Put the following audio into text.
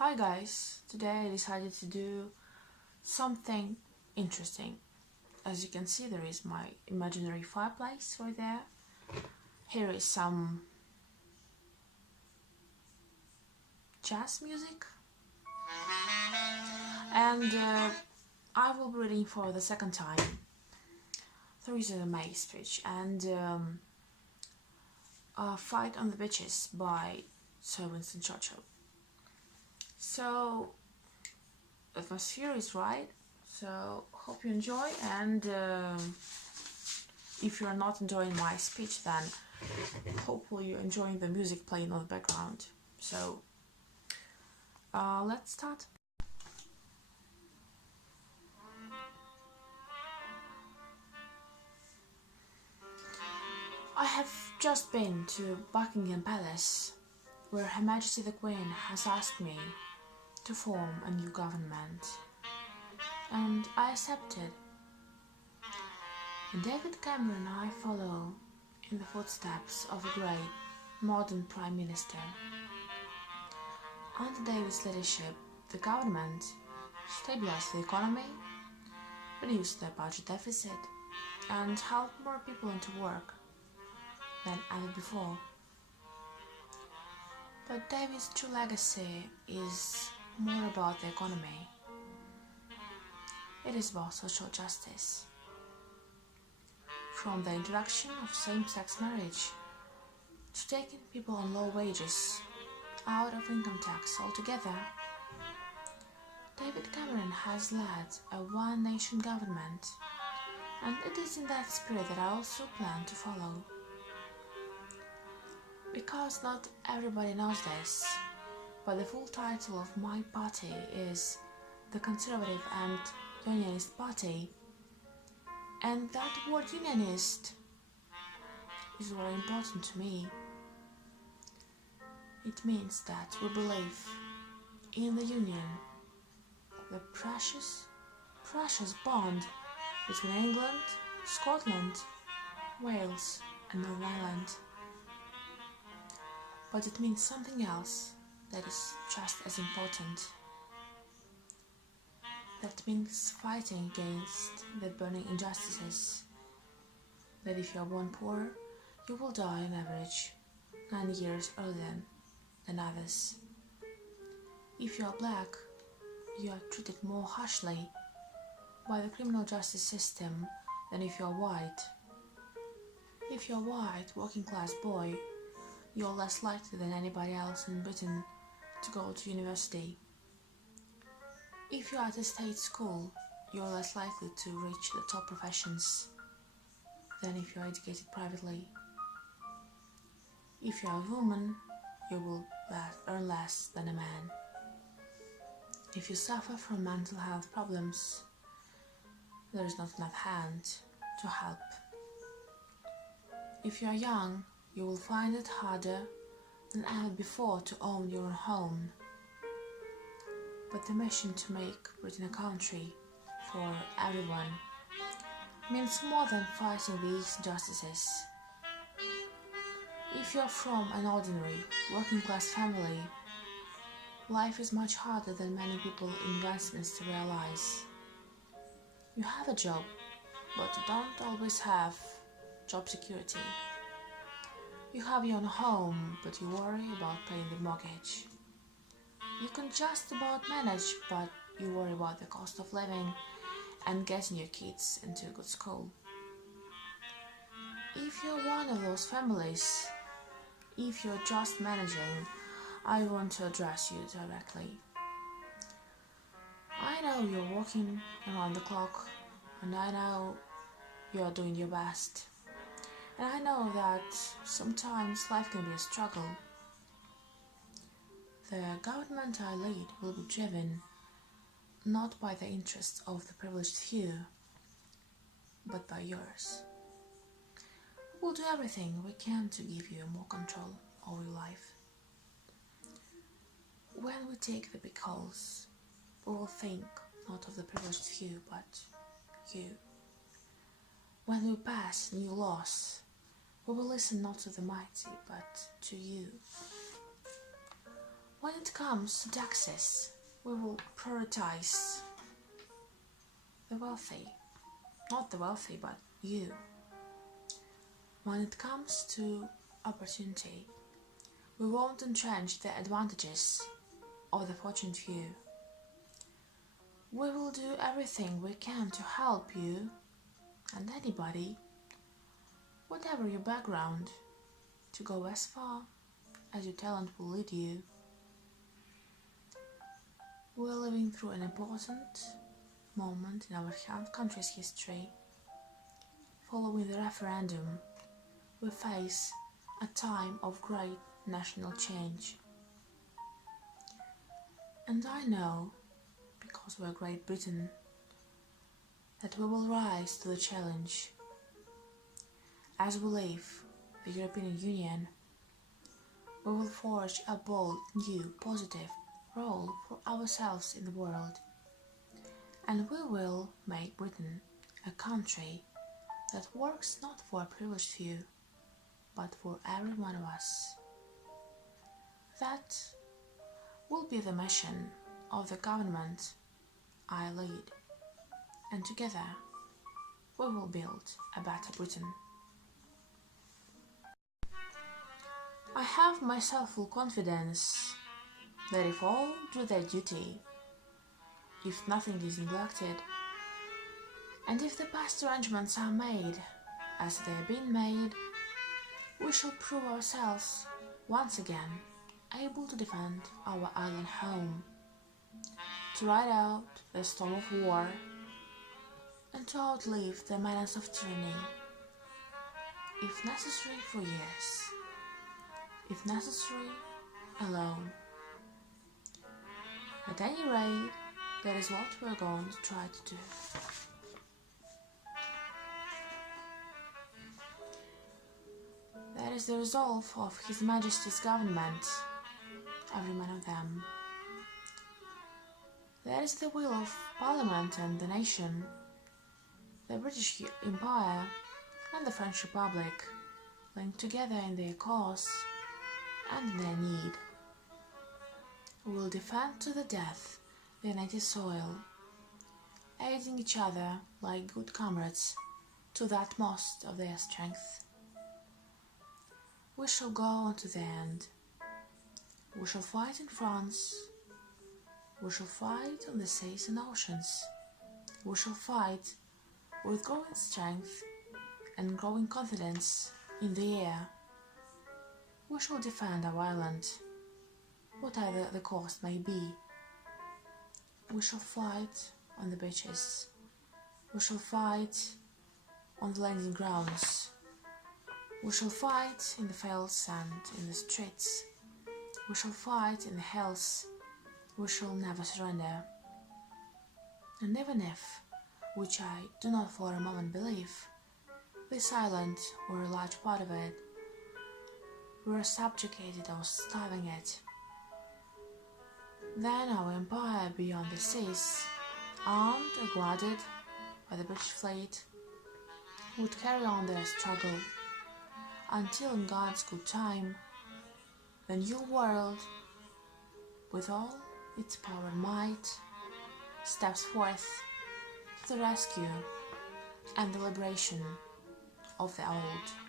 Hi guys, today I decided to do something interesting. As you can see, there is my imaginary fireplace right there. Here is some jazz music, and I will be reading for the second time Theresa May's speech and Fight on the Beaches by Sir Winston Churchill. So, the atmosphere is right, so hope you enjoy, and if you're not enjoying my speech, then hopefully you're enjoying the music playing on the background. So let's start. I have just been to Buckingham Palace, where Her Majesty the Queen has asked me to form a new government, and I accepted. And David Cameron and I follow in the footsteps of a great modern Prime Minister. Under David's leadership, the government stabilized the economy, reduced the budget deficit, and helped more people into work than ever before. But David's true legacy is more about the economy. It is about social justice. From the introduction of same-sex marriage to taking people on low wages out of income tax altogether, David Cameron has led a one-nation government, and it is in that spirit that I also plan to follow. Because not everybody knows this, but the full title of my party is the Conservative and Unionist Party, and that word unionist is very important to me. It means that we believe in the union, the precious bond between England, Scotland, Wales and Northern Ireland. But it means something else that is just as important. That means fighting against the burning injustices. That if you are born poor, you will die on average 9 years earlier than others. If you are black, you are treated more harshly by the criminal justice system than if you are white. If you are white, working class boy, you are less likely than anybody else in Britain to go to university. If you are at a state school, you are less likely to reach the top professions than if you are educated privately. If you are a woman, you will earn less than a man. If you suffer from mental health problems, there is not enough hand to help. If you are young, you will find it harder than ever before to own your own home. But the mission to make Britain a country for everyone means more than fighting these injustices. If you are from an ordinary working class family, life is much harder than many people in Westminster realize. You have a job, but you don't always have job security. You have your own home, but you worry about paying the mortgage. You can just about manage, but you worry about the cost of living and getting your kids into a good school. If you're one of those families, if you're just managing, I want to address you directly. I know you're working around the clock, and I know you're doing your best. And I know that sometimes life can be a struggle. The government I lead will be driven not by the interests of the privileged few, but by yours. We'll do everything we can to give you more control over your life. When we take the big calls, we will think not of the privileged few, but you. When we pass new laws, we will listen not to the mighty, but to you. When it comes to taxes, we will prioritize the wealthy. Not the wealthy, but you. When it comes to opportunity, we won't entrench the advantages of the fortunate few. We will do everything we can to help you and anybody, whatever your background, to go as far as your talent will lead you. We are living through an important moment in our country's history. Following the referendum, we face a time of great national change. And I know, because we're Great Britain, that we will rise to the challenge. As we leave the European Union, we will forge a bold, new, positive role for ourselves in the world. And we will make Britain a country that works not for a privileged few, but for every one of us. That will be the mission of the government I lead, and together we will build a better Britain. I have myself full confidence that if all do their duty, if nothing is neglected, and if the best arrangements are made as they have been made, we shall prove ourselves once again able to defend our island home, to ride out the storm of war, and to outlive the menace of tyranny, if necessary for years, if necessary alone. At any rate, that is what we're going to try to do. That is the resolve of His Majesty's government, every man of them. That is the will of Parliament and the nation, the British Empire and the French Republic, linked together in their cause and in their need. We will defend to the death their native soil, aiding each other like good comrades to the utmost of their strength. We shall go on to the end. We shall fight in France. We shall fight on the seas and oceans. We shall fight with growing strength and growing confidence in the air. We shall defend our island, whatever the cost may be. We shall fight on the beaches. We shall fight on the landing grounds. We shall fight in the fields and in the streets. We shall fight in the hills. We shall never surrender. And even if, which I do not for a moment believe, this island, or a large part of it, were subjugated or starving it, then our empire beyond the seas, armed and guarded by the British fleet, would carry on their struggle until in God's good time the new world, with all its power and might, steps forth to the rescue and the liberation of the old.